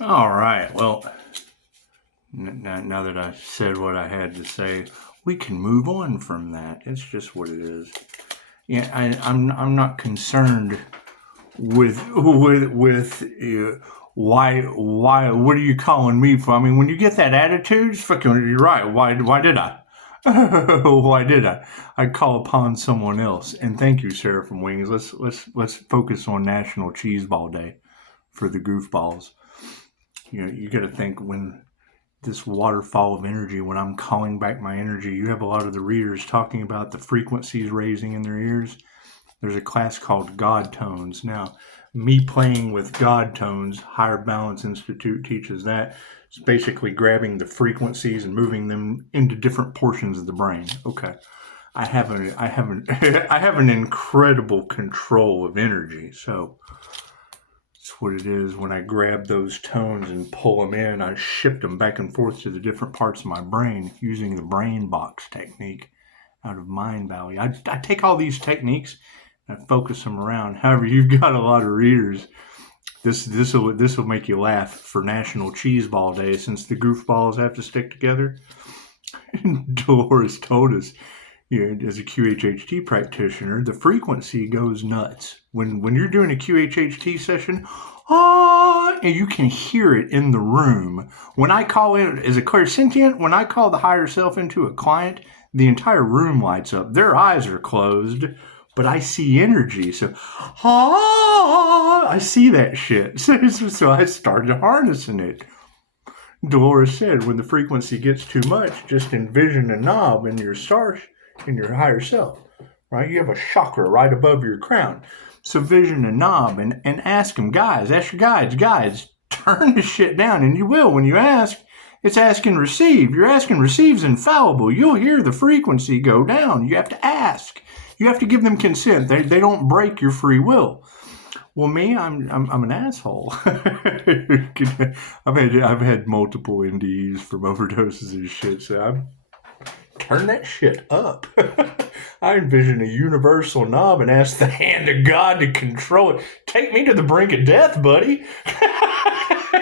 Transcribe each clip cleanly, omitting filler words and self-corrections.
All right. Well, now that I said what I had to say, we can move on from that. It's just what it is. Yeah, I'm not concerned with why what are you calling me for? I mean, when you get that attitude, fucking, you're right. Why did I? Why did I? I call upon someone else. And thank you, Sarah from Wings. Let's focus on National Cheeseball Day for the goofballs. You got to think when this waterfall of energy, when I'm calling back my energy, you have a lot of the readers talking about the frequencies raising in their ears. There's a class called God Tones. Now, me playing with God Tones, Higher Balance Institute teaches that. It's basically grabbing the frequencies and moving them into different portions of the brain. Okay. I have an incredible control of energy. So it's what it is. When I grab those tones and pull them in, I shift them back and forth to the different parts of my brain using the brain box technique out of Mind Valley. I take all these techniques and focus them around. However, you've got a lot of readers. This will make you laugh for National Cheeseball Day, since the goofballs have to stick together. Dolores told us, as a QHHT practitioner, the frequency goes nuts when you're doing a QHHT session. And you can hear it in the room. When I call in as a clairsentient, when I call the higher self into a client, the entire room lights up. Their eyes are closed, but I see energy. So, I see that shit. So I started harnessing it. Dolores said, when the frequency gets too much, just envision a knob in your higher self, right? You have a chakra right above your crown. So vision a knob and ask them, ask your guides, turn the shit down. And you will when you ask. It's ask and receive. Your ask and receive's infallible. You'll hear the frequency go down. You have to ask. You have to give them consent. They don't break your free will. Well, me, I'm an asshole. I've had multiple NDEs from overdoses and shit, so I turn that shit up. I envision a universal knob and ask the hand of God to control it. Take me to the brink of death, buddy.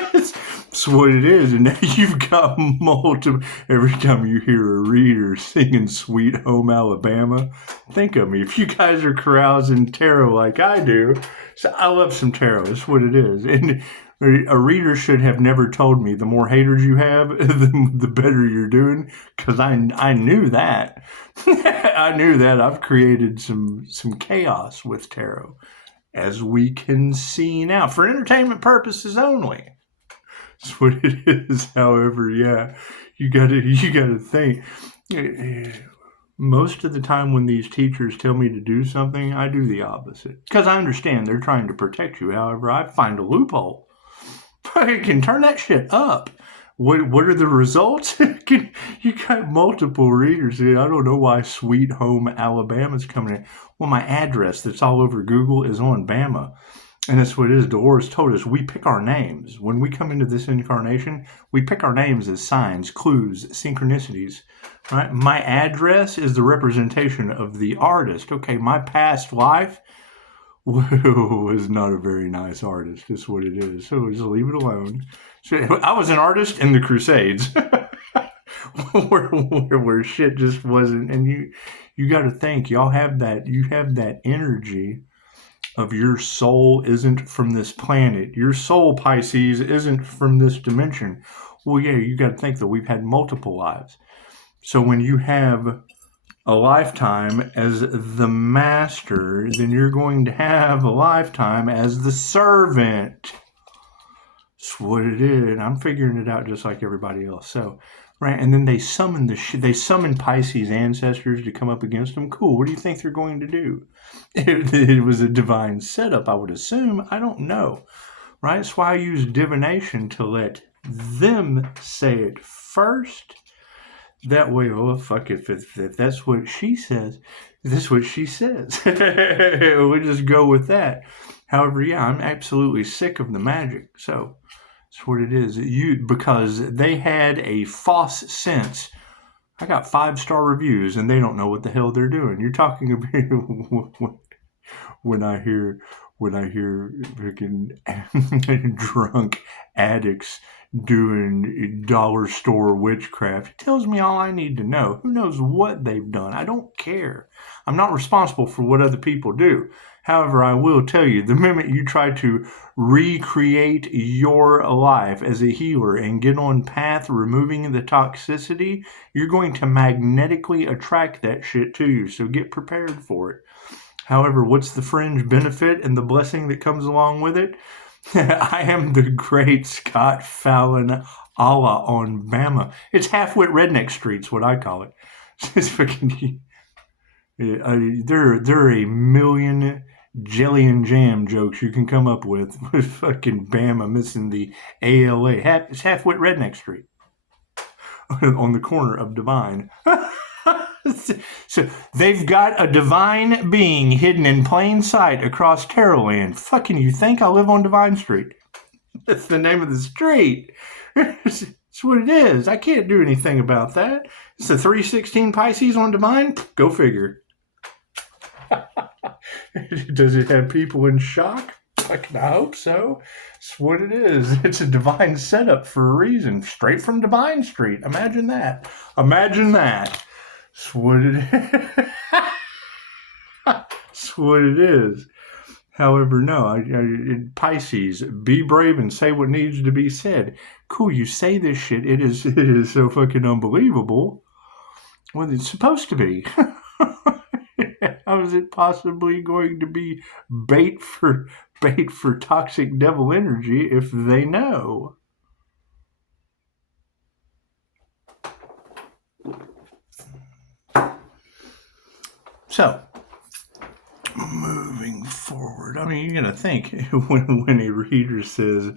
That's what it is. And now you've got multiple. Every time you hear a reader singing Sweet Home Alabama, think of me. If you guys are carousing tarot like I do, so I love some tarot. That's what it is. And a reader should have never told me the more haters you have, the better you're doing, because I knew that. I knew that. I've created some chaos with tarot, as we can see now, for entertainment purposes only. That's what it is. However, yeah, you gotta think. Most of the time when these teachers tell me to do something, I do the opposite. Because I understand they're trying to protect you. However, I find a loophole. I can turn that shit up. What are the results? You got multiple readers. I don't know why Sweet Home Alabama's coming in. Well, my address that's all over Google is on Bama. And that's what it is. Dolores told us we pick our names. When we come into this incarnation, we pick our names as signs, clues, synchronicities. Right? My address is the representation of the artist. Okay, my past life was not a very nice artist. That's what it is. So just leave it alone. So I was an artist in the Crusades. where shit just wasn't. And you got to think, y'all have that. You have that energy of your soul isn't from this planet. Your soul, Pisces, isn't from this dimension. Well, yeah, you got to think that we've had multiple lives. So when you have a lifetime as the master, then you're going to have a lifetime as the servant. That's what it is. And I'm figuring it out just like everybody else. So, right, and then they summon they summon Pisces ancestors to come up against them. Cool. What do you think they're going to do? It was a divine setup, I would assume. I don't know. Right? That's why I use divination, to let them say it first. That way, oh, fuck it. If that's what she says, that's what she says. We'll just go with that. However, yeah, I'm absolutely sick of the magic. So that's what it is. Because they had a false sense. I got 5-star reviews and they don't know what the hell they're doing. You're talking about when I hear when I hear freaking drunk addicts doing dollar store witchcraft. It tells me all I need to know. Who knows what they've done? I don't care. I'm not responsible for what other people do. However, I will tell you, the minute you try to recreate your life as a healer and get on path removing the toxicity, you're going to magnetically attract that shit to you. So get prepared for it. However, what's the fringe benefit and the blessing that comes along with it? I am the great Scott Fallon Allah on Bama. It's half-wit redneck streets, what I call it. It's fucking... There are a million jelly and jam jokes you can come up with fucking Bama missing the ALA. It's half-wit redneck street on the corner of Divine. So they've got a divine being hidden in plain sight across Terrorland. Fucking you think I live on Divine Street? That's the name of the street. It's what it is. I can't do anything about that. It's a 316 Pisces on Divine? Go figure. Does it have people in shock? Fucking I hope so. It's what it is. It's a divine setup for a reason. Straight from Divine Street. Imagine that. Imagine that. It's what it is. It's what it is. However, no, Pisces, be brave and say what needs to be said. Cool, you say this shit. It is so fucking unbelievable. Well, it's supposed to be. How is it possibly going to be bait for toxic devil energy if they know? So, moving forward, I mean, you're going to think when a reader says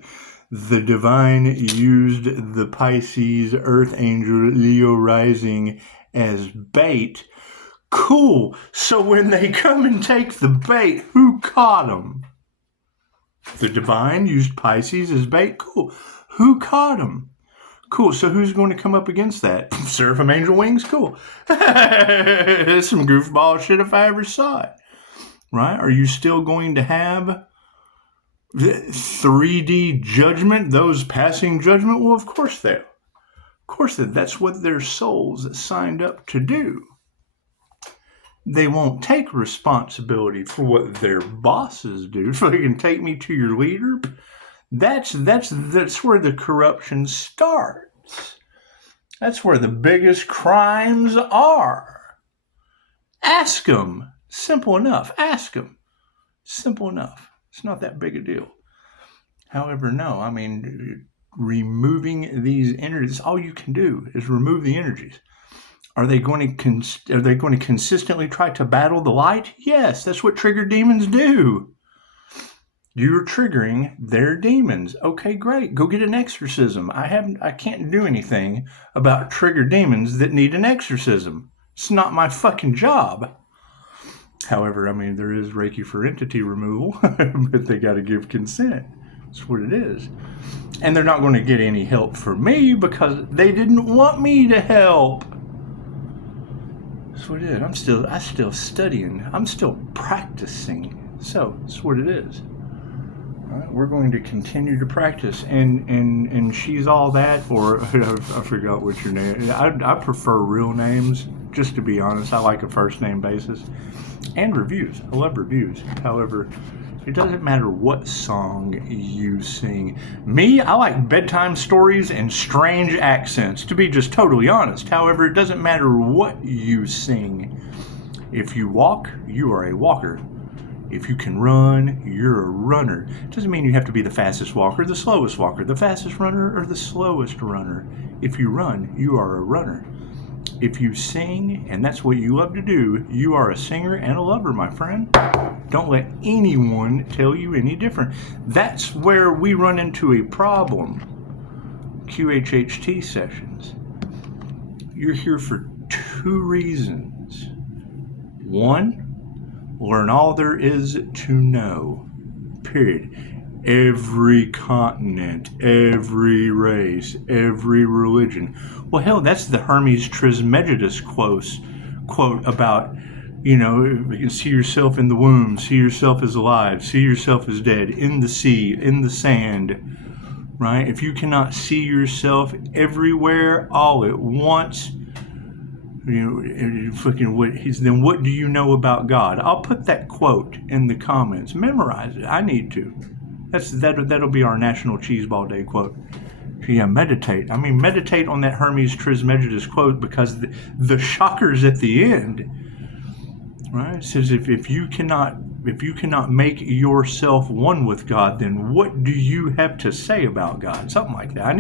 the divine used the Pisces Earth Angel Leo rising as bait. Cool. So when they come and take the bait, who caught them? The divine used Pisces as bait. Cool. Who caught them? Cool. So who's going to come up against that? Seraphim Angel Wings? Cool. It's some goofball shit if I ever saw it. Right? Are you still going to have the 3D judgment, those passing judgment? Well, of course they are. Of course that's what their souls signed up to do. They won't take responsibility for what their bosses do. If they can take me to your leader, that's where the corruption starts. That's where the biggest crimes are. Ask them. Simple enough. Ask them. Simple enough. It's not that big a deal. However, no, I mean, removing these energies, all you can do is remove the energies. Are they going to consistently try to battle the light? Yes, that's what triggered demons do. You're triggering their demons. Okay, great. Go get an exorcism. I can't do anything about triggered demons that need an exorcism. It's not my fucking job. However, I mean, there is Reiki for entity removal, but they got to give consent. That's what it is. And they're not going to get any help from me because they didn't want me to help. That's what it is. I'm still studying. I'm still practicing. So that's what it is. All right, we're going to continue to practice. And she's all that, or I forgot what your name is. I prefer real names, just to be honest. I like a first name basis. And reviews. I love reviews. However, it doesn't matter what song you sing. Me, I like bedtime stories and strange accents, to be just totally honest. However, it doesn't matter what you sing. If you walk, you are a walker. If you can run, you're a runner. It doesn't mean you have to be the fastest walker, the slowest walker, the fastest runner, or the slowest runner. If you run, you are a runner. If you sing, and that's what you love to do, you are a singer and a lover, my friend. Don't let anyone tell you any different. That's where we run into a problem. QHHT sessions. You're here for two reasons. One, learn all there is to know. Period. Every continent, every race, every religion. Well, hell, that's the Hermes Trismegistus quote about You know, you can see yourself in the womb, see yourself as alive, see yourself as dead, in the sea, in the sand, right? If you cannot see yourself everywhere all at once, then what do you know about God? I'll put that quote in the comments. Memorize it. I need to. That'll be our National Cheeseball Day quote. Yeah, meditate. I mean, meditate on that Hermes Trismegistus quote, because the shockers at the end, right? It says if you cannot make yourself one with God, then what do you have to say about God? Something like that. I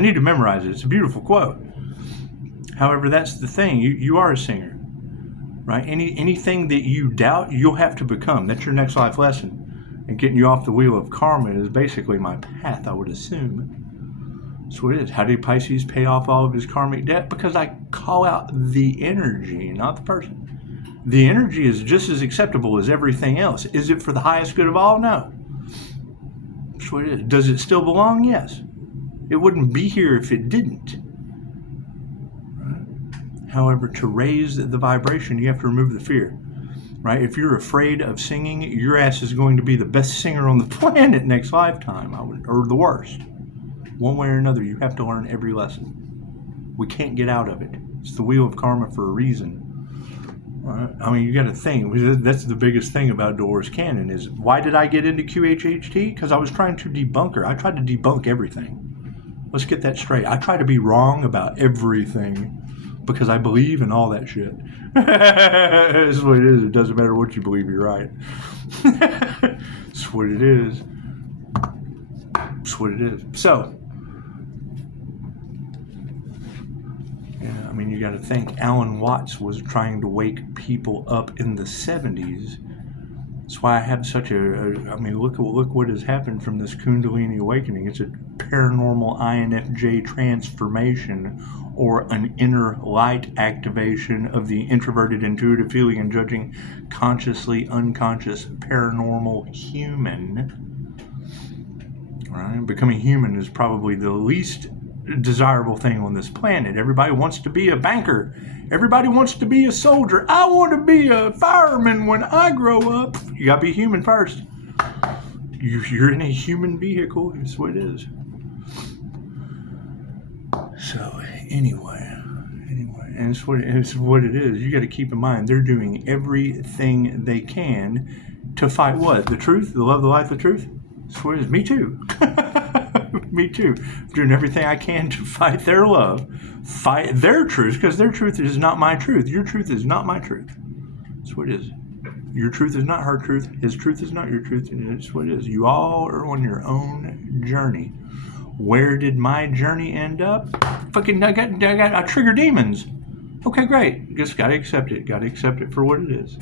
need to memorize it. It's a beautiful quote. However, that's the thing. You are a singer, right? Anything that you doubt, you'll have to become. That's your next life lesson. And getting you off the wheel of karma is basically my path, I would assume. That's what it is. How did Pisces pay off all of his karmic debt? Because I call out the energy, not the person. The energy is just as acceptable as everything else. Is it for the highest good of all? No. That's what it is. Does it still belong? Yes. It wouldn't be here if it didn't. However, to raise the vibration, you have to remove the fear, right? If you're afraid of singing, your ass is going to be the best singer on the planet next lifetime, or the worst. One way or another, you have to learn every lesson. We can't get out of it. It's the wheel of karma for a reason. Right? I mean, you got to think. That's the biggest thing about Dolores Cannon is, why did I get into QHHT? Because I was trying to debunk her. I tried to debunk everything. Let's get that straight. I try to be wrong about everything, because I believe in all that shit. That's what it is. It doesn't matter what you believe, you're right. That's what it is. That's what it is. So, yeah, I mean, you got to think. Alan Watts was trying to wake people up in the 70s. That's why I have such look what has happened from this Kundalini awakening. It's a paranormal INFJ transformation, or an inner light activation of the introverted, intuitive, feeling and judging, consciously unconscious, paranormal human. Right? Becoming human is probably the least desirable thing on this planet. Everybody wants to be a banker. Everybody wants to be a soldier. I want to be a fireman when I grow up. You got to be human first. You're in a human vehicle. That's what it is. So anyway, and it's what it is. You got to keep in mind, they're doing everything they can to fight what? The truth, the love, the life, the truth. That's what it is. Me too. Me too. Doing everything I can to fight their love, fight their truth, because their truth is not my truth. Your truth is not my truth. That's what it is. Your truth is not her truth. His truth is not your truth. And it's what it is. You all are on your own journey. Where did my journey end up? I trigger demons. Okay, great. Just gotta accept it. Gotta accept it for what it is.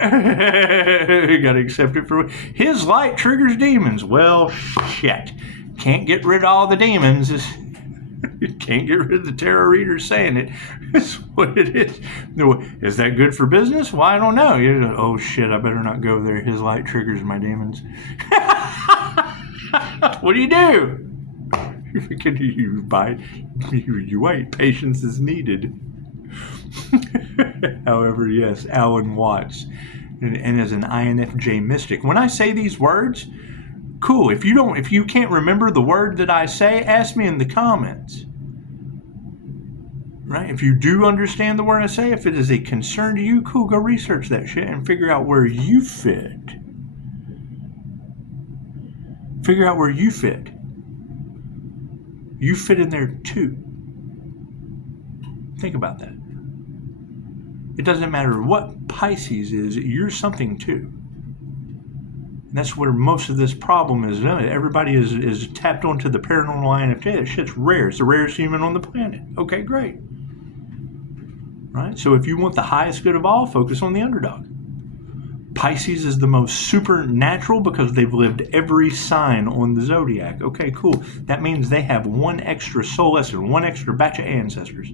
Gotta accept it for what his light triggers demons. Well, shit. Can't get rid of all the demons. Can't get rid of the tarot readers saying it. It's what it is. Is that good for business? Well, I don't know. Oh shit, I better not go there. His light triggers my demons. What do? You bite. You wait. Patience is needed. However, yes, Alan Watts, and as an INFJ mystic, when I say these words, cool. If you can't remember the word that I say, ask me in the comments. Right? If you do understand the word I say, if it is a concern to you, cool. Go research that shit and figure out where you fit. Figure out where you fit. You fit in there too. Think about that. It doesn't matter what Pisces is, you're something too. And that's where most of this problem is. Everybody is tapped onto the paranormal INFJ. That shit's rare. It's the rarest human on the planet. Okay, great. Right? So if you want the highest good of all, focus on the underdog. Pisces is the most supernatural because they've lived every sign on the zodiac. Okay, cool. That means they have one extra soul lesson, one extra batch of ancestors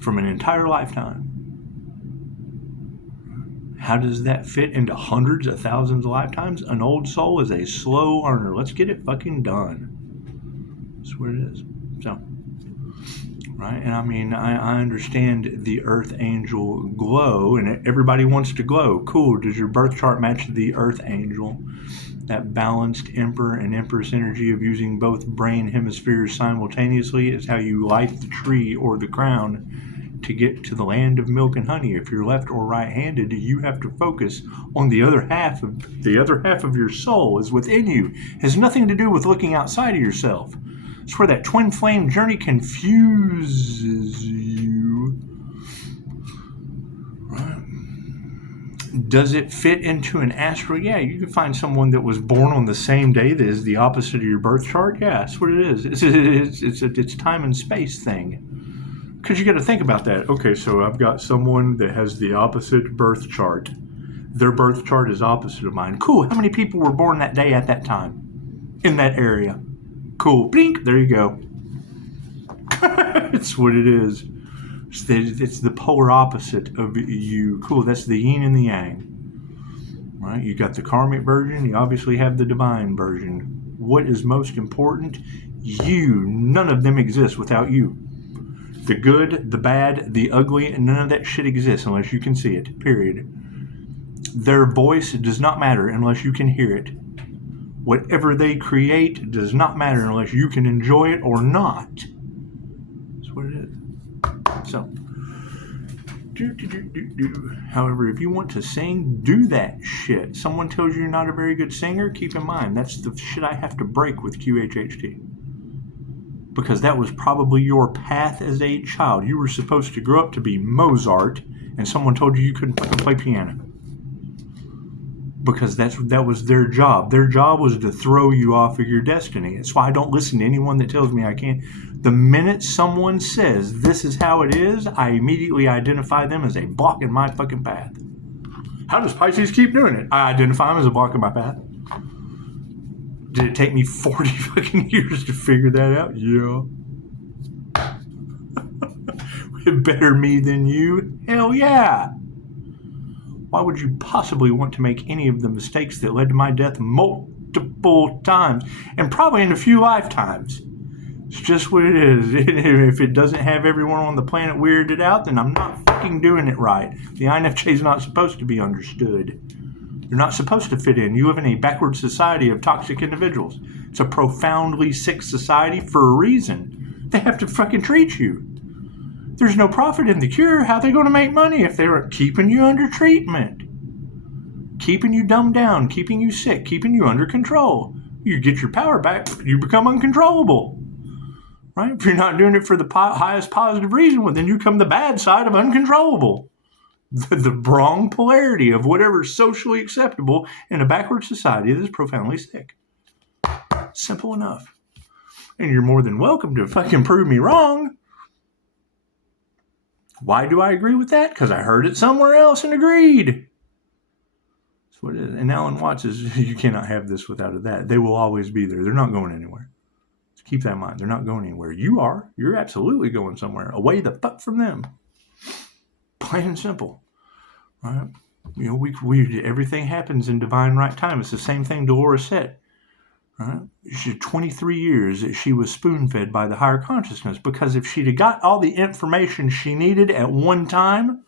from an entire lifetime. How does that fit into hundreds of thousands of lifetimes? An old soul is a slow earner. Let's get it fucking done. That's what it is. So, right? And I mean, I understand the Earth Angel glow, and everybody wants to glow. Cool. Does your birth chart match the Earth Angel? That balanced Emperor and Empress energy of using both brain hemispheres simultaneously is how you light the tree or the crown to get to the land of milk and honey. If you're left or right-handed, you have to focus on the other half of your soul is within you. It has nothing to do with looking outside of yourself. It's where that twin flame journey confuses you. Right? Does it fit into an astral? Yeah, you can find someone that was born on the same day that is the opposite of your birth chart. Yeah, that's what it is. It's time and space thing. Because you got to think about that. Okay, so I've got someone that has the opposite birth chart. Their birth chart is opposite of mine. Cool. How many people were born that day at that time in that area? Cool. Blink. There you go. It's what it is. It's the polar opposite of you. Cool. That's the yin and the yang. Right? You got the karmic version. You obviously have the divine version. What is most important? You. None of them exist without you. The good, the bad, the ugly, none of that shit exists unless you can see it. Period. Their voice does not matter unless you can hear it. Whatever they create does not matter unless you can enjoy it or not. That's what it is. So, however, if you want to sing, do that shit. Someone tells you you're not a very good singer, keep in mind, that's the shit I have to break with QHHT. Because that was probably your path as a child. You were supposed to grow up to be Mozart, and someone told you couldn't fucking play piano. Because that was their job. Their job was to throw you off of your destiny. That's why I don't listen to anyone that tells me I can't. The minute someone says this is how it is, I immediately identify them as a block in my fucking path. How does Pisces keep doing it? I identify them as a block in my path. Did it take me 40 fucking years to figure that out? Yeah. Better me than you? Hell yeah. Why would you possibly want to make any of the mistakes that led to my death multiple times? And probably in a few lifetimes. It's just what it is. If it doesn't have everyone on the planet weirded out, then I'm not fucking doing it right. The INFJ is not supposed to be understood. You're not supposed to fit in. You live in a backward society of toxic individuals. It's a profoundly sick society for a reason. They have to fucking treat you. There's no profit in the cure. How are they going to make money if they're keeping you under treatment? Keeping you dumbed down, keeping you sick, keeping you under control. You get your power back, you become uncontrollable. Right? If you're not doing it for the highest positive reason, well, then you come the bad side of uncontrollable. The wrong polarity of whatever's socially acceptable in a backward society that is profoundly sick. Simple enough. And you're more than welcome to fucking prove me wrong. Why do I agree with that? Because I heard it somewhere else and agreed. That's what it is. And Alan Watts is, you cannot have this without a that. They will always be there. They're not going anywhere. Just keep that in mind. They're not going anywhere. You are. You're absolutely going somewhere. Away the fuck from them. Plain and simple. Right? You know, we everything happens in divine right time. It's the same thing Dolores said. Right? 23 years that she was spoon-fed by the higher consciousness, because if she'd have got all the information she needed at one time,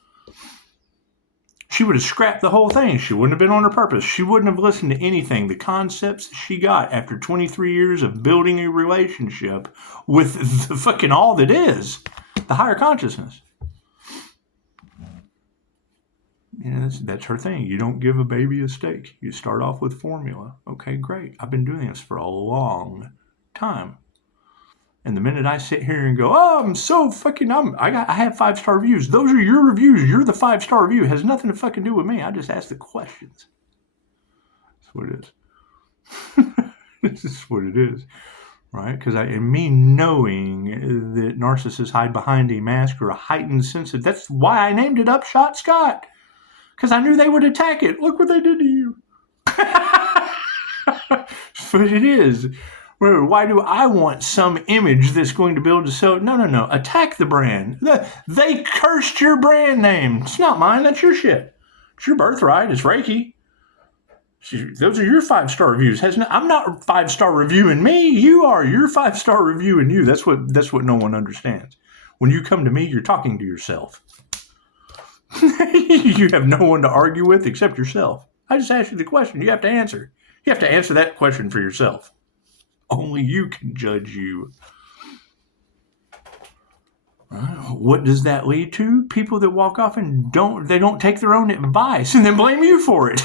she would have scrapped the whole thing. She wouldn't have been on her purpose. She wouldn't have listened to anything. The concepts she got after 23 years of building a relationship with the fucking all that is, the higher consciousness. You know, that's her thing. You don't give a baby a steak. You start off with formula. Okay, great. I've been doing this for a long time. And the minute I sit here and go, oh, I'm so fucking, I have 5-star reviews. Those are your reviews. You're the 5-star review. It has nothing to fucking do with me. I just ask the questions. That's what it is. This is what it is. Right? Because me knowing that narcissists hide behind a mask or a heightened sense of, that's why I named it Upshotscott. Because I knew they would attack it. Look what they did to you. But it is. Why do I want some image that's going to be able to sell? No. Attack the brand. They cursed your brand name. It's not mine. That's your shit. It's your birthright. It's Reiki. Those are your 5-star reviews. I'm not 5-star reviewing me. You are. You're 5-star reviewing you. That's what no one understands. When you come to me, you're talking to yourself. You have no one to argue with except yourself. I just asked you the question. You have to answer. You have to answer that question for yourself. Only you can judge you. What does that lead to? People that walk off and don't take their own advice and then blame you for it.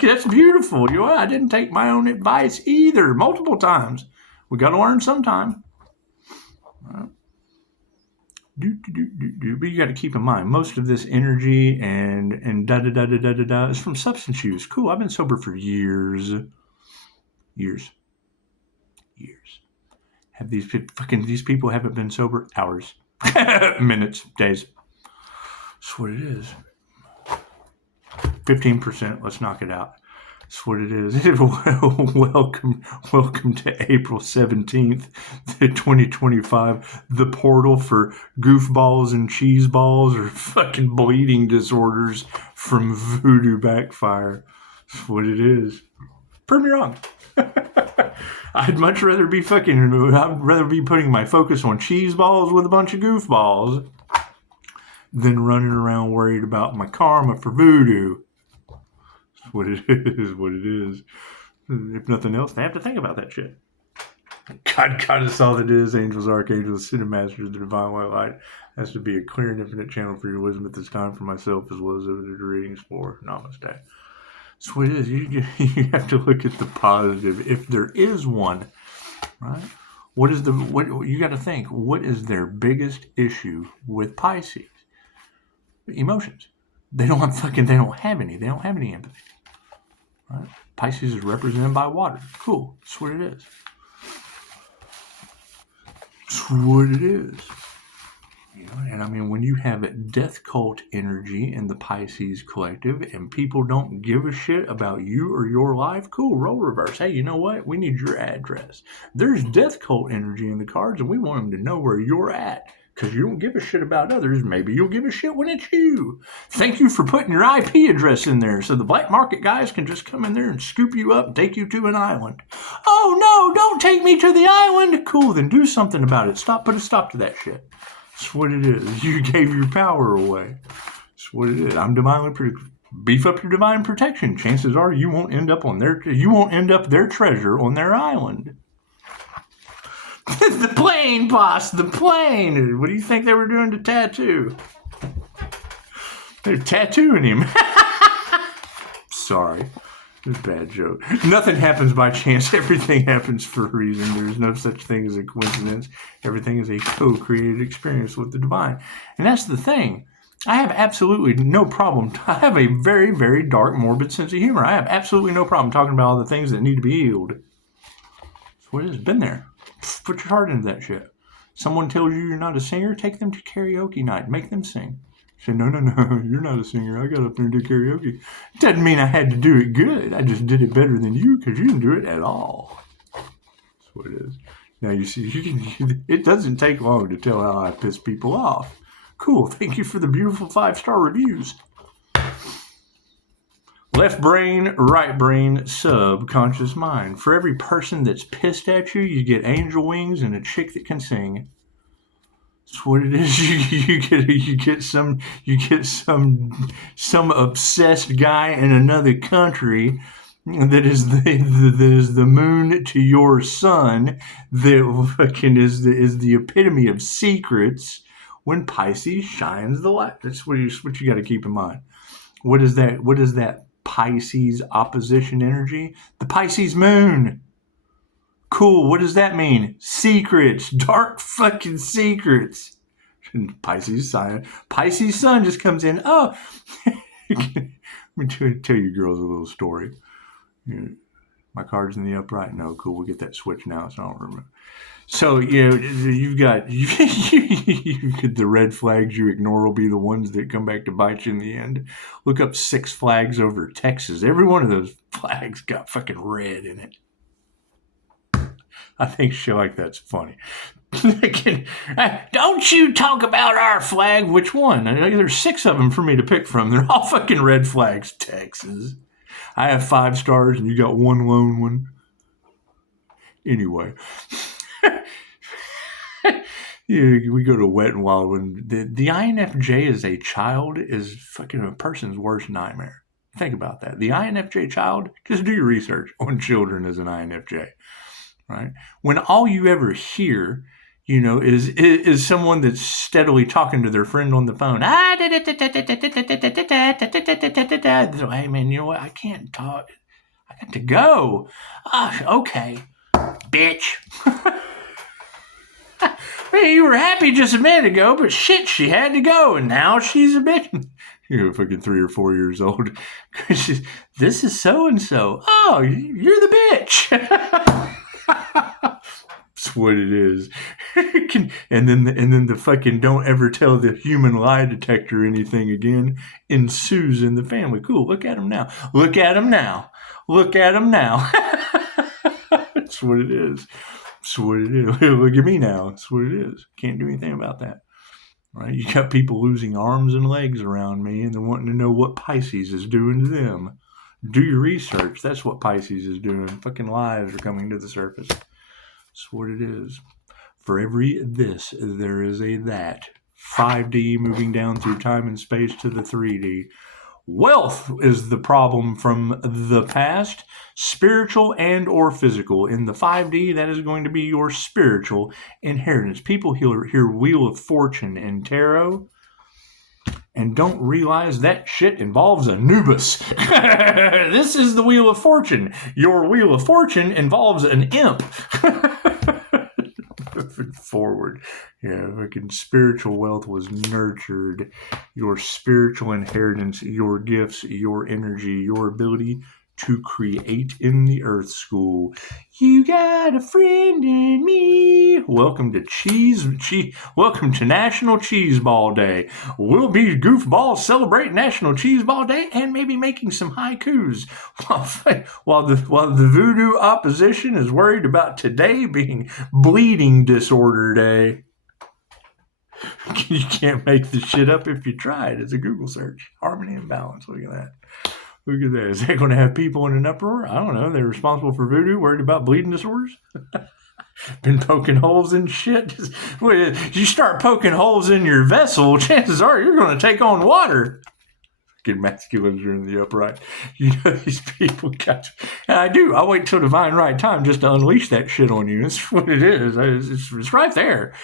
That's beautiful. You know, I didn't take my own advice either, multiple times. We got to learn sometime. But you got to keep in mind, most of this energy and da is from substance use. Cool. I've been sober for years. Have these people haven't been sober hours, minutes, days. That's what it is. 15%. Let's knock it out. That's what it is. Welcome to April 17th, 2025. The portal for goofballs and cheese balls or fucking bleeding disorders from voodoo backfire. That's what it is. Prove me wrong. I'd much rather be putting my focus on cheese balls with a bunch of goofballs than running around worried about my karma for voodoo. That's what it is. If nothing else, they have to think about that shit. God is all that is. Angels, archangels, ascended masters, the divine white light has to be a clear and infinite channel for your wisdom at this time for myself as well as the readings for Namaste. That's what it is. You have to look at the positive, if there is one, right? What you got to think? What is their biggest issue with Pisces? Emotions. They don't have any empathy. Right? Pisces is represented by water. Cool. That's what it is. That's what it is. You know, and I mean, when you have death cult energy in the Pisces collective and people don't give a shit about you or your life, cool, role reverse. Hey, you know what? We need your address. There's death cult energy in the cards and we want them to know where you're at because you don't give a shit about others. Maybe you'll give a shit when it's you. Thank you for putting your IP address in there so the black market guys can just come in there and scoop you up and take you to an island. Oh, no, don't take me to the island. Cool, then do something about it. Put a stop to that shit. That's what it is. You gave your power away. That's what it is. I'm divinely beef up your divine protection. Chances are you won't end up their treasure on their island. The plane, boss. The plane. What do you think they were doing to Tattoo? They're tattooing him. Sorry. It's a bad joke. Nothing happens by chance. Everything happens for a reason. There's no such thing as a coincidence. Everything is a co-created experience with the divine. And that's the thing. I have absolutely no problem. I have a very, very dark, morbid sense of humor. I have absolutely no problem talking about all the things that need to be healed. That's what it is. Been there. Put your heart into that shit. Someone tells you you're not a singer, take them to karaoke night. Make them sing. Say, no, you're not a singer. I got up there and did karaoke. Doesn't mean I had to do it good. I just did it better than you because you didn't do it at all. That's what it is. Now, you see, it doesn't take long to tell how I piss people off. Cool. Thank you for the beautiful 5-star reviews. Left brain, right brain, subconscious mind. For every person that's pissed at you, you get angel wings and a chick that can sing. That's what it is. You get some obsessed guy in another country that is the moon to your sun that fucking is the epitome of secrets when Pisces shines the light. That's what you got to keep in mind. What is that Pisces opposition energy? The Pisces moon. Cool. What does that mean? Secrets. Dark fucking secrets. Pisces sun just comes in. Oh, let me tell you girls a little story. My card's in the upright. No, cool. We'll get that switch now. So I don't remember. So, you've got the red flags you ignore will be the ones that come back to bite you in the end. Look up 6 flags over Texas. Every one of those flags got fucking red in it. I think shit like that's funny. Don't you talk about our flag. Which one? There's 6 of them for me to pick from. They're all fucking red flags. Texas. I have 5 stars and you got 1 lone one. Anyway. We go to Wet and Wild when the INFJ as a child is fucking a person's worst nightmare. Think about that. The INFJ child, just do your research on children as an INFJ, right? When all you ever hear, is someone that's steadily talking to their friend on the phone. Hey man, you know what? I can't talk. I got to go. Okay, bitch. Hey, you were happy just a minute ago, but shit, she had to go, and now she's a bitch. You're fucking 3 or 4 years old. This is so and so. Oh, you're the bitch. That's what it is. and then the fucking don't ever tell the human lie detector anything again ensues in the family. Cool. Look at him now. Look at him now. Look at him now. That's what it is. That's what it is. Look at me now. That's what it is. Can't do anything about that. Right? You got people losing arms and legs around me, and they're wanting to know what Pisces is doing to them. Do your research. That's what Pisces is doing. Fucking lies are coming to the surface. That's what it is. For every this, there is a that. 5D moving down through time and space to the 3D. Wealth is the problem from the past, spiritual and or physical. In the 5D, that is going to be your spiritual inheritance. People hear Wheel of Fortune and Tarot and don't realize that shit involves Anubis. This is the Wheel of Fortune. Your Wheel of Fortune involves an imp. Forward. Yeah, fucking spiritual wealth was nurtured. Your spiritual inheritance, your gifts, your energy, your ability to create in the Earth School. You got a friend in me. Welcome to Welcome to National Cheese Ball Day. We'll be goofballs celebrating National Cheese Ball Day and maybe making some haikus while the voodoo opposition is worried about today being Bleeding Disorder Day. You can't make this shit up if you try it. It's a Google search. Harmony and balance. Look at that. Look at that. Is that going to have people in an uproar? I don't know. They're responsible for voodoo, worried about bleeding disorders? Been poking holes in shit? You start poking holes in your vessel, chances are you're going to take on water. Fucking masculines are in the upright. These people got to, and I do. I wait till divine right time just to unleash that shit on you. That's what it is. It's right there.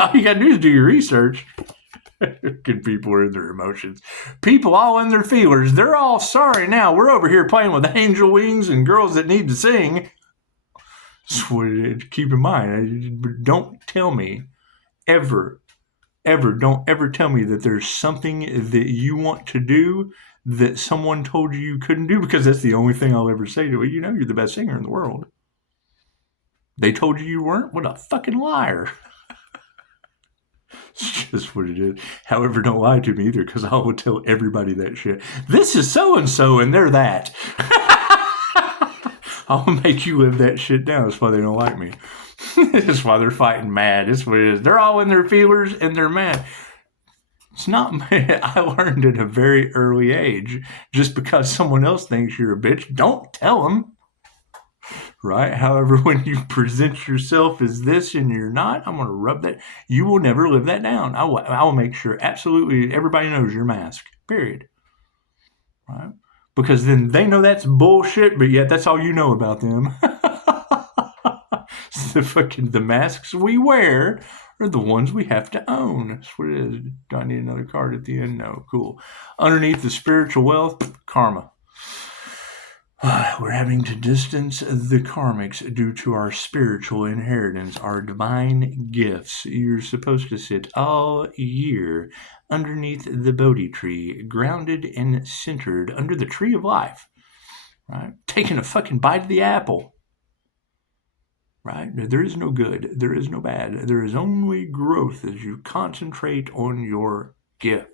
All you got to do is do your research. Good people are in their emotions. People all in their feelers. They're all sorry now. We're over here playing with angel wings and girls that need to sing. So keep in mind, don't tell me ever, don't ever tell me that there's something that you want to do that someone told you couldn't do, because that's the only thing I'll ever say to you. You're the best singer in the world. They told you weren't? What a fucking liar. It's just what it is. However, don't lie to me either, because I will tell everybody that shit. This is so-and-so, and they're that. I'll make you live that shit down. That's why they don't like me. That's why they're fighting mad. That's what it is. They're all in their feelers, and they're mad. It's not I learned at a very early age, just because someone else thinks you're a bitch, don't tell them. Right? However, when you present yourself as this and you're not, I'm going to rub that. You will never live that down. I will make sure absolutely everybody knows your mask. Period. Right? Because then they know that's bullshit, but yet that's all you know about them. The masks we wear are the ones we have to own. That's what it is. Do I need another card at the end? No. Cool. Underneath the spiritual wealth, karma. We're having to distance the karmics due to our spiritual inheritance, our divine gifts. You're supposed to sit all year underneath the Bodhi tree, grounded and centered under the tree of life, right? Taking a fucking bite of the apple, right? There is no good. There is no bad. There is only growth as you concentrate on your gift,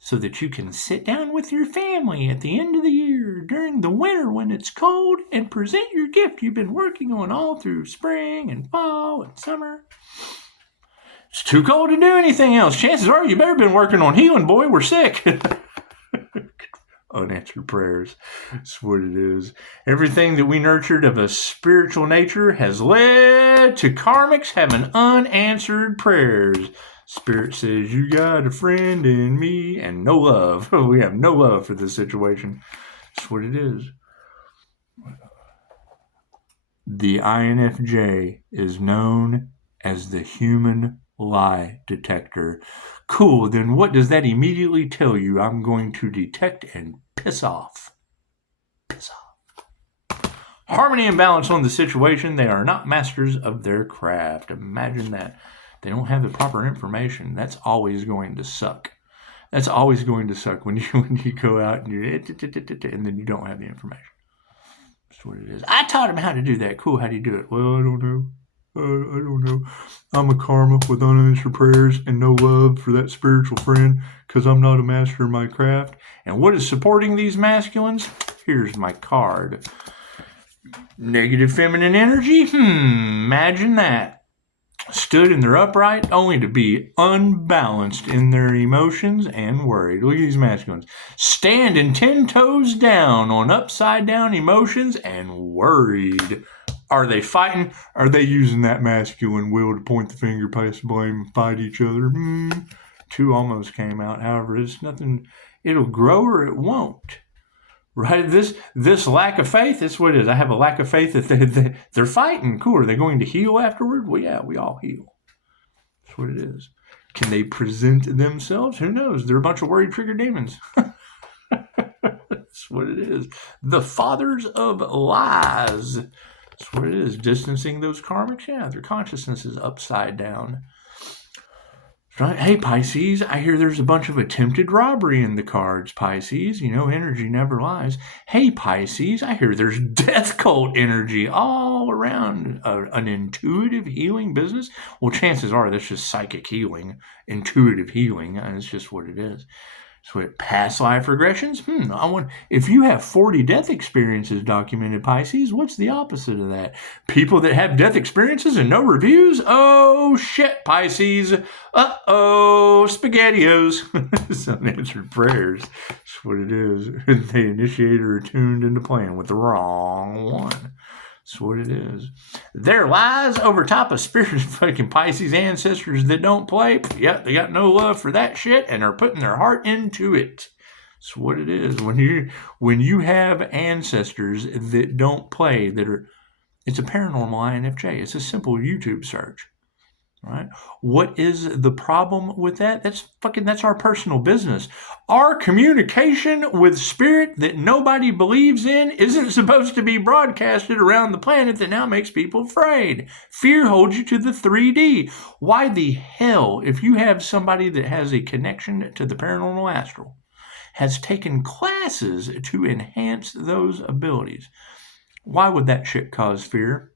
so that you can sit down with your family at the end of the year during the winter when it's cold and present your gift you've been working on all through spring and fall and summer. It's too cold to do anything else. Chances are you better been working on healing, boy. We're sick. Unanswered prayers. That's what it is. Everything that we nurtured of a spiritual nature has led to karmics having unanswered prayers. Spirit says, you got a friend in me and no love. We have no love for this situation. That's what it is. The INFJ is known as the human lie detector. Cool, then what does that immediately tell you? I'm going to detect and piss off. Piss off. Harmony and balance on the situation. They are not masters of their craft. Imagine that. They don't have the proper information. That's always going to suck. That's always going to suck when you go out and then you don't have the information. That's what it is. I taught him how to do that. Cool, how do you do it? Well, I don't know. I don't know. I'm a karma with unanswered prayers and no love for that spiritual friend because I'm not a master of my craft. And what is supporting these masculines? Here's my card. Negative feminine energy? Imagine that. Stood in their upright only to be unbalanced in their emotions and worried. Look at these masculines. Standing 10 toes down on upside down emotions and worried. Are they fighting? Are they using that masculine will to point the finger, pass the blame, and fight each other? 2 almost came out. However, it's nothing. It'll grow or it won't. Right? This lack of faith, that's what it is. I have a lack of faith that they're fighting. Cool. Are they going to heal afterward? Well, yeah, we all heal. That's what it is. Can they present themselves? Who knows? They're a bunch of worried trigger demons. That's what it is. The fathers of lies. That's what it is. Distancing those karmics. Yeah, their consciousness is upside down. Right? Hey, Pisces, I hear there's a bunch of attempted robbery in the cards, Pisces. You know, energy never lies. Hey, Pisces, I hear there's death cult energy all around an intuitive healing business. Well, chances are that's just psychic healing, intuitive healing. It's just what it is. So past life regressions? I wonder, if you have 40 death experiences documented, Pisces, what's the opposite of that? People that have death experiences and no reviews? Oh, shit, Pisces. Uh-oh, SpaghettiOs. Unanswered prayers. That's what it is. They initiated or tuned into playing with the wrong one. That's what it is. Their lies over top of spirit fucking Pisces ancestors that don't play. Yep, they got no love for that shit and are putting their heart into it. That's what it is. When you have ancestors that don't play, it's a paranormal INFJ. It's a simple YouTube search. Right? What is the problem with that? That's our personal business. Our communication with spirit that nobody believes in isn't supposed to be broadcasted around the planet that now makes people afraid. Fear holds you to the 3D. Why the hell, if you have somebody that has a connection to the paranormal astral, has taken classes to enhance those abilities, why would that shit cause fear?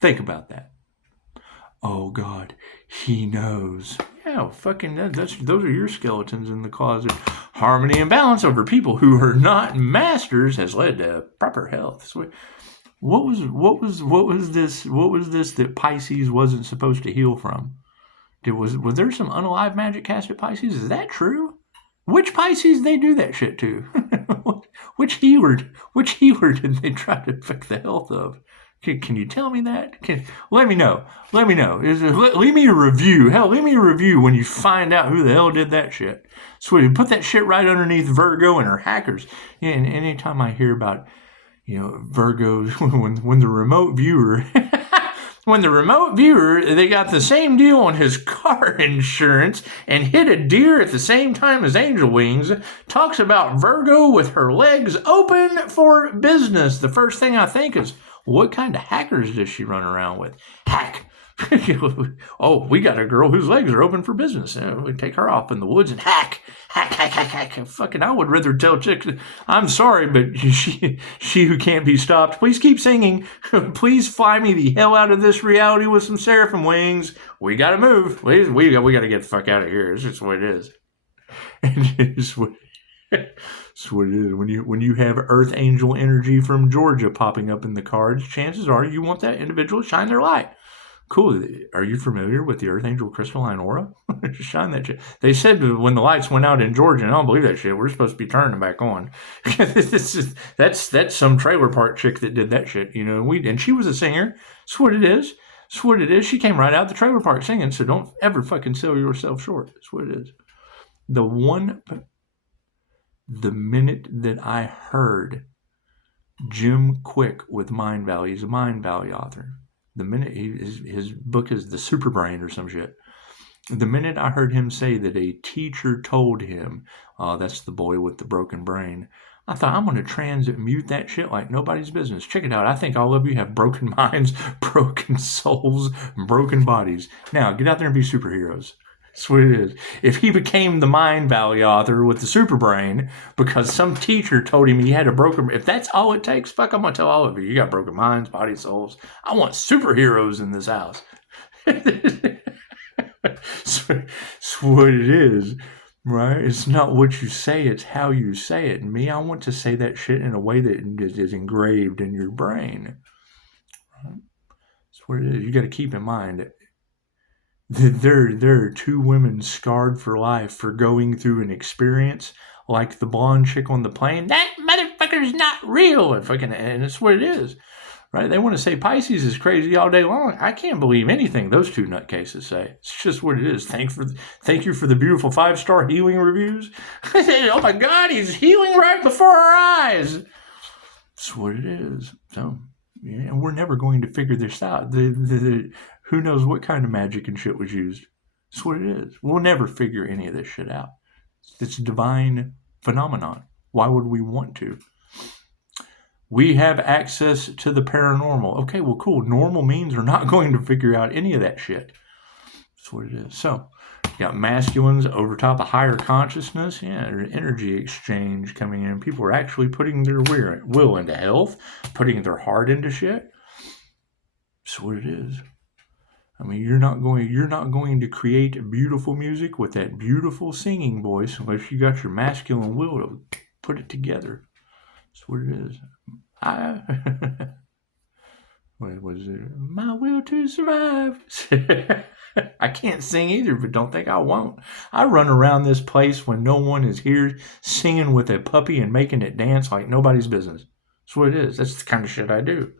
Think about that. Oh, God, he knows. Yeah, fucking, those are your skeletons in the closet. Harmony and balance over people who are not masters has led to proper health. What was this that Pisces wasn't supposed to heal from? Was there some unalive magic cast at Pisces? Is that true? Which Pisces they do that shit to? Which healer did they try to fix the health of? Can you tell me that? Let me know. Leave me a review. Hell, leave me a review when you find out who the hell did that shit. Sweetie, put that shit right underneath Virgo and her hackers. Yeah, and anytime I hear about, Virgos, when the remote viewer... When the remote viewer, they got the same deal on his car insurance and hit a deer at the same time as Angel Wings, talks about Virgo with her legs open for business. The first thing I think is, what kind of hackers does she run around with? Hack. Oh, we got a girl whose legs are open for business. We take her off in the woods and hack. Fucking, I would rather tell chicks, I'm sorry, but she who can't be stopped, please keep singing. Please fly me the hell out of this reality with some seraphim wings. We got to move. Please, we got to get the fuck out of here. It's just what it is. It's what it is. When you have Earth Angel energy from Georgia popping up in the cards, chances are you want that individual to shine their light. Cool. Are you familiar with the Archangel crystalline aura? Shine that shit. They said when the lights went out in Georgia, and I don't believe that shit. We're supposed to be turning them back on. That's some trailer park chick that did that shit, you know. And she was a singer. That's what it is. That's what it is. She came right out the trailer park singing. So don't ever fucking sell yourself short. That's what it is. The minute that I heard Jim Quick with Mind Valley, he's a Mind Valley author. The minute his book is The Superbrain or some shit. The minute I heard him say that a teacher told him, "Oh, that's the boy with the broken brain," I thought, I'm going to transmute that shit like nobody's business. Check it out. I think all of you have broken minds, broken souls, broken bodies. Now, get out there and be superheroes. That's what it is. If he became the Mind Valley author with the super brain because some teacher told him he had a broken, if that's all it takes, fuck, I'm going to tell all of you, you got broken minds, bodies, souls. I want superheroes in this house. That's what it is, right? It's not what you say, it's how you say it. And me, I want to say that shit in a way that is engraved in your brain. Right? That's what it is. You got to keep in mind there are two women scarred for life for going through an experience like the blonde chick on the plane. That motherfucker's not real. And it's what it is, right? They want to say Pisces is crazy all day long. I can't believe anything those two nutcases say. It's just what it is. Thank you for the beautiful 5-star healing reviews. Oh my God, he's healing right before our eyes. That's what it is. So, yeah, and we're never going to figure this out. Who knows what kind of magic and shit was used? That's what it is. We'll never figure any of this shit out. It's a divine phenomenon. Why would we want to? We have access to the paranormal. Okay, well, cool. Normal means we're not going to figure out any of that shit. That's what it is. So, you got masculines over top of higher consciousness. Yeah, there's energy exchange coming in. People are actually putting their will into health, putting their heart into shit. That's what it is. I mean, you're not going to create beautiful music with that beautiful singing voice unless you got your masculine will to put it together. That's what it is. What was it? My will to survive. I can't sing either, but don't think I won't. I run around this place when no one is here singing with a puppy and making it dance like nobody's business. That's what it is. That's the kind of shit I do.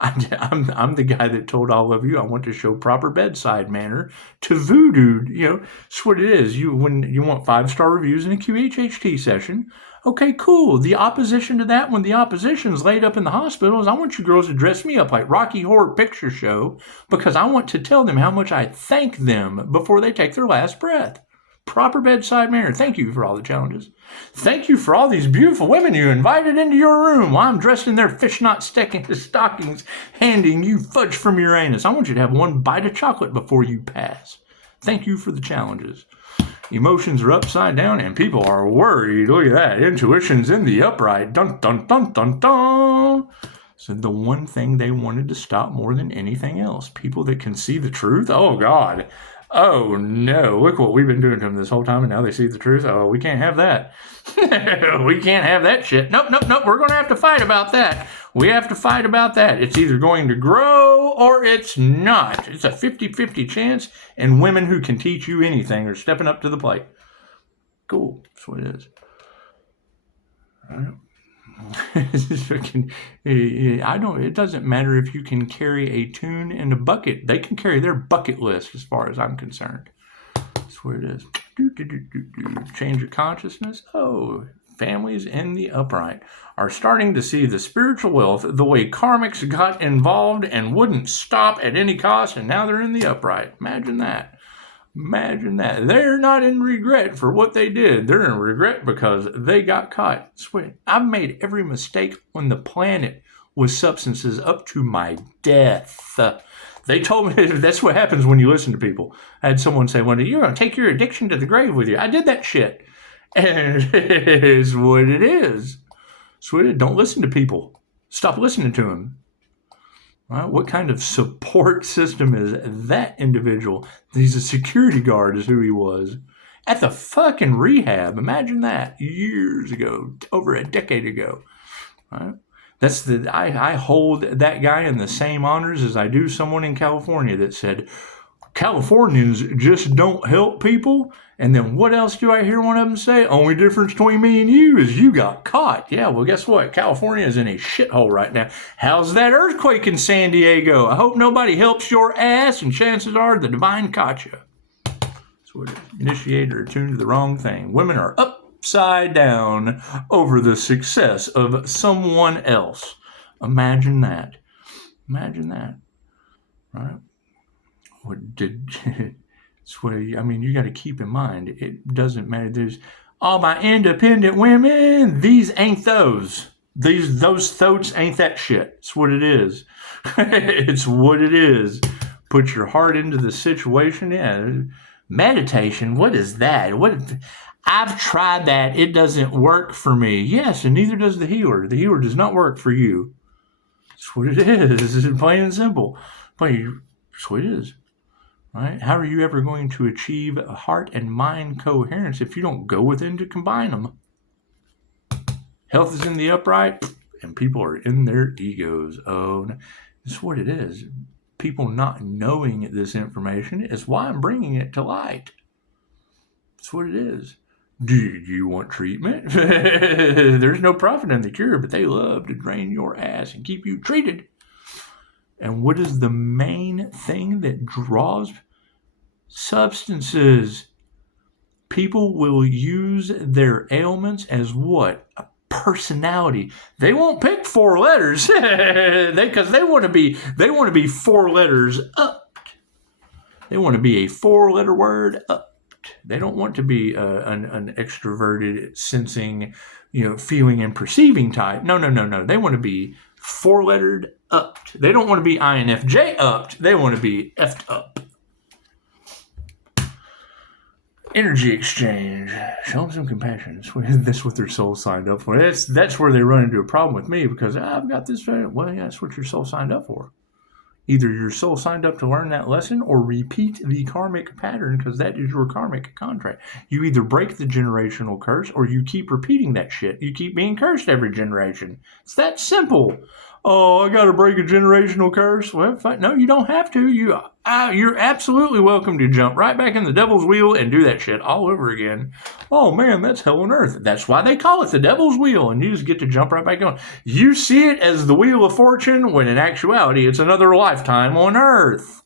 I'm the guy that told all of you I want to show proper bedside manner to voodoo. You know, that's what it is. When you want 5-star reviews in a QHHT session, okay, cool. The opposition to that, when the opposition's laid up in the hospitals, I want you girls to dress me up like Rocky Horror Picture Show because I want to tell them how much I thank them before they take their last breath. Proper bedside manner. Thank you for all the challenges. Thank you for all these beautiful women you invited into your room while I'm dressed in their fishnet stockings, handing you fudge from Uranus. I want you to have one bite of chocolate before you pass. Thank you for the challenges. Emotions are upside down and people are worried. Look at that. Intuition's in the upright. Dun, dun, dun, dun, dun. So the one thing they wanted to stop more than anything else. People that can see the truth. Oh, God. Oh, no. Look what we've been doing to them this whole time, and now they see the truth. Oh, we can't have that. We can't have that shit. Nope. We're going to have to fight about that. We have to fight about that. It's either going to grow or it's not. It's a 50-50 chance, and women who can teach you anything are stepping up to the plate. Cool. That's what it is. All right. It doesn't matter if you can carry a tune in a bucket. They can carry their bucket list as far as I'm concerned. That's where it is. Change your consciousness. Oh, families in the upright are starting to see the spiritual wealth, the way karmics got involved and wouldn't stop at any cost, and now they're in the upright. Imagine that. Imagine that. They're not in regret for what they did. They're in regret because they got caught. Sweet. I've made every mistake on the planet with substances up to my death. They told me that's what happens when you listen to people. I had someone say one day, you're going to take your addiction to the grave with you. I did that shit. And it is what it is. Sweet. Don't listen to people. Stop listening to them. Right? What kind of support system is that individual? He's a security guard is who he was. At the fucking rehab. Imagine that. Years ago. Over a decade ago. Right? I hold that guy in the same honors as I do someone in California that said, Californians just don't help people. And then what else do I hear one of them say? Only difference between me and you is you got caught. Yeah, well, guess what? California is in a shithole right now. How's that earthquake in San Diego? I hope nobody helps your ass, and chances are the divine caught you. That's what it is. Initiated or attuned to the wrong thing. Women are upside down over the success of someone else. Imagine that. Imagine that. Right? What did... I mean, you got to keep in mind, it doesn't matter. There's all my independent women. These ain't those. Those thotes ain't that shit. It's what it is. It's what it is. Put your heart into the situation. Yeah. Meditation. What is that? I've tried that. It doesn't work for me. Yes, and neither does the healer. The healer does not work for you. It's what it is. It's plain and simple. It's what it is. Right? How are you ever going to achieve heart and mind coherence if you don't go within to combine them? Health is in the upright, and people are in their egos. Oh, that's what it is. People not knowing this information is why I'm bringing it to light. That's what it is. Do you want treatment? There's no profit in the cure, but they love to drain your ass and keep you treated. And what is the main thing that draws substances? People will use their ailments as what? A personality. They won't pick 4 letters because they want to be 4 letters up. They want to be a 4-letter word up. They don't want to be an extroverted, sensing, feeling and perceiving type. No. They want to be 4-lettered upped. They don't want to be INFJ upped. They want to be effed up. Energy exchange. Show them some compassion. That's what their soul signed up for. That's where they run into a problem with me because I've got this. Well, yeah, that's what your soul signed up for. Either your soul signed up to learn that lesson or repeat the karmic pattern because that is your karmic contract. You either break the generational curse or you keep repeating that shit. You keep being cursed every generation. It's that simple. Oh, I got to break a generational curse? Well, no, you don't have to. You're absolutely welcome to jump right back in the devil's wheel and do that shit all over again. Oh, man, that's hell on earth. That's why they call it the devil's wheel, and you just get to jump right back on. You see it as the wheel of fortune when in actuality it's another lifetime on earth.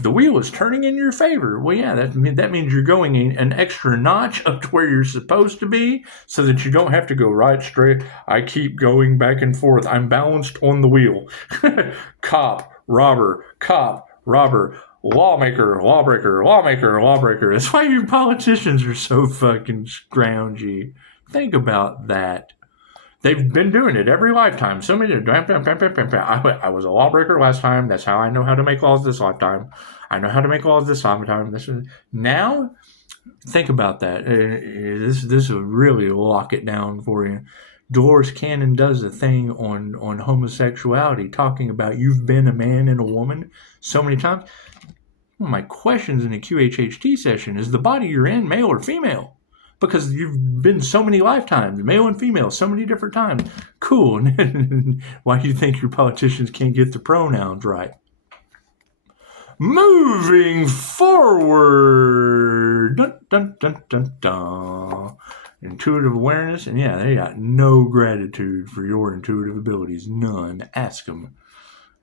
The wheel is turning in your favor. Well, yeah, that means you're going an extra notch up to where you're supposed to be so that you don't have to go right straight. I keep going back and forth. I'm balanced on the wheel. Cop, robber, lawmaker, lawbreaker, lawmaker, lawbreaker. That's why you politicians are so fucking scroungy. Think about that. They've been doing it every lifetime. So many. I was a lawbreaker last time. That's how I know how to make laws this lifetime. I know how to make laws this lifetime. Now, think about that. This will really lock it down for you. Dolores Cannon does a thing on homosexuality, talking about you've been a man and a woman so many times. One of my questions in a QHHT session is the body you're in, male or female? Because you've been so many lifetimes, male and female, so many different times. Cool. Why do you think your politicians can't get the pronouns right? Moving forward. Dun, dun, dun, dun, dun. Intuitive awareness. And yeah, they got no gratitude for your intuitive abilities. None. Ask them.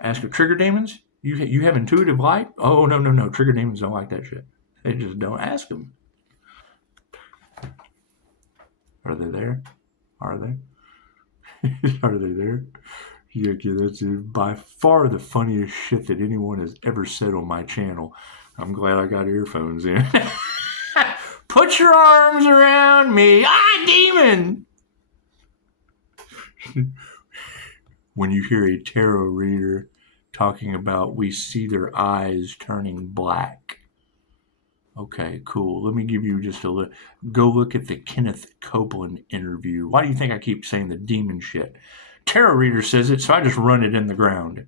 Ask them. Trigger demons? You have intuitive light? Oh, no. Trigger demons don't like that shit. They just don't. Ask them. Are they there? Are they? Are they there? Yeah, that's by far the funniest shit that anyone has ever said on my channel. I'm glad I got earphones in. Put your arms around me. Demon! When you hear a tarot reader talking about we see their eyes turning black. Okay, cool. Let me give you just a look. Go look at the Kenneth Copeland interview. Why do you think I keep saying the demon shit? Tarot reader says it, so I just run it in the ground.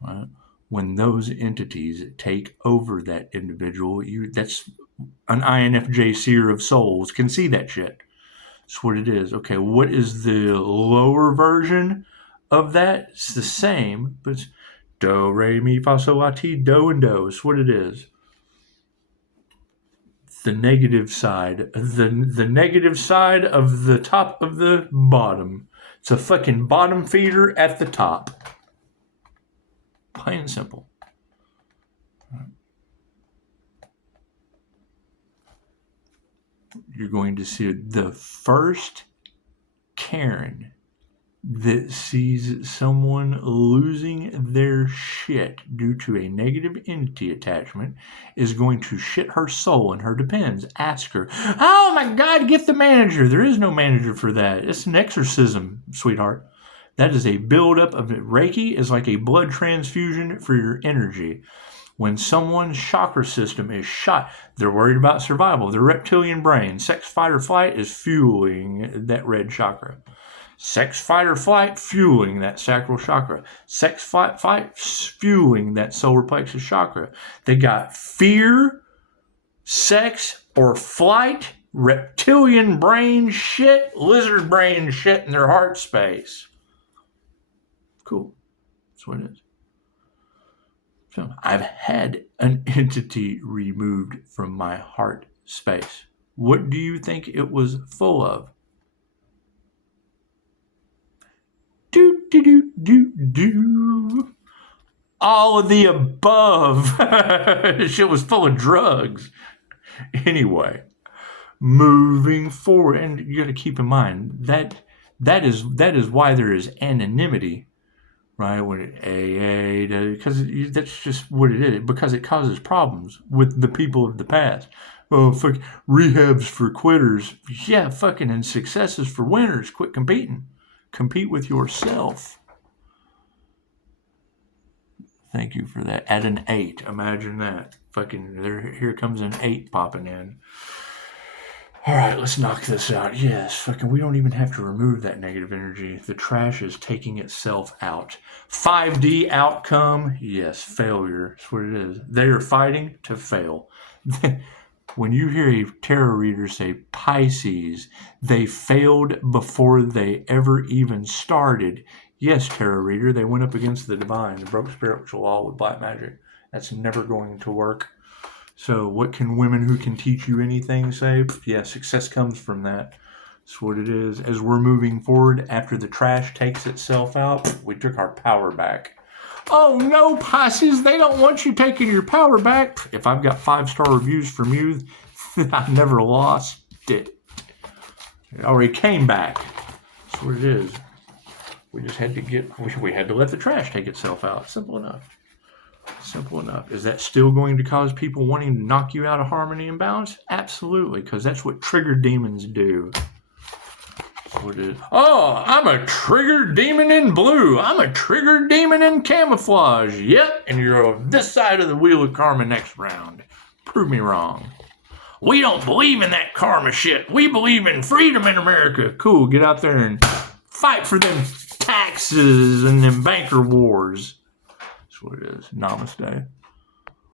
Right? When those entities take over that individual, that's an INFJ seer of souls can see that shit. That's what it is. Okay, what is the lower version of that? It's the same, but it's do, re, mi, fa, sol, la, ti, do, and do. That's what it is. The negative side. The negative side of the top of the bottom. It's a fucking bottom feeder at the top. Plain and simple. You're going to see the first Karen that sees someone losing their shit due to a negative entity attachment is going to shit her soul in her depends. Ask her, oh my God, get the manager. There is no manager for that. It's an exorcism, sweetheart. That is a buildup of it. Reiki is like a blood transfusion for your energy. When someone's chakra system is shot, they're worried about survival. Their reptilian brain, sex, fight, or flight, is fueling that red chakra. Sex, fight, or flight, fueling that sacral chakra. Sex, fight, fueling that solar plexus chakra. They got fear, sex, or flight, reptilian brain shit, lizard brain shit in their heart space. Cool. That's what it is. So I've had an entity removed from my heart space. What do you think it was full of? All of the above. Shit was full of drugs. Anyway, moving forward, and you got to keep in mind that is why there is anonymity. Right, when because that's just what it is. Because it causes problems with the people of the past. Oh, fuck, rehabs for quitters. Yeah, fucking, and successes for winners. Quit competing. Compete with yourself. Thank you for that. At an 8, imagine that. Fucking, here comes an 8 popping in. All right, let's knock this out. Yes, fucking, we don't even have to remove that negative energy. The trash is taking itself out. 5D outcome, yes, failure. That's what it is. They are fighting to fail. When you hear a tarot reader say Pisces, they failed before they ever even started. Yes, tarot reader, they went up against the divine. They broke spiritual law with black magic. That's never going to work. So what can women who can teach you anything say? Yeah, success comes from that. That's what it is. As we're moving forward, after the trash takes itself out, we took our power back. Oh no, Pisces, they don't want you taking your power back. If I've got 5-star reviews from you, I never lost it. It already came back. That's what it is. We just had to we had to let the trash take itself out. Simple enough. Simple enough. Is that still going to cause people wanting to knock you out of harmony and balance? Absolutely, because that's what triggered demons do. That's what it is. Oh, I'm a triggered demon in blue. I'm a triggered demon in camouflage. Yep, and you're on this side of the wheel of karma next round. Prove me wrong. We don't believe in that karma shit. We believe in freedom in America. Cool, get out there and fight for them taxes and them banker wars. What it is. Namaste.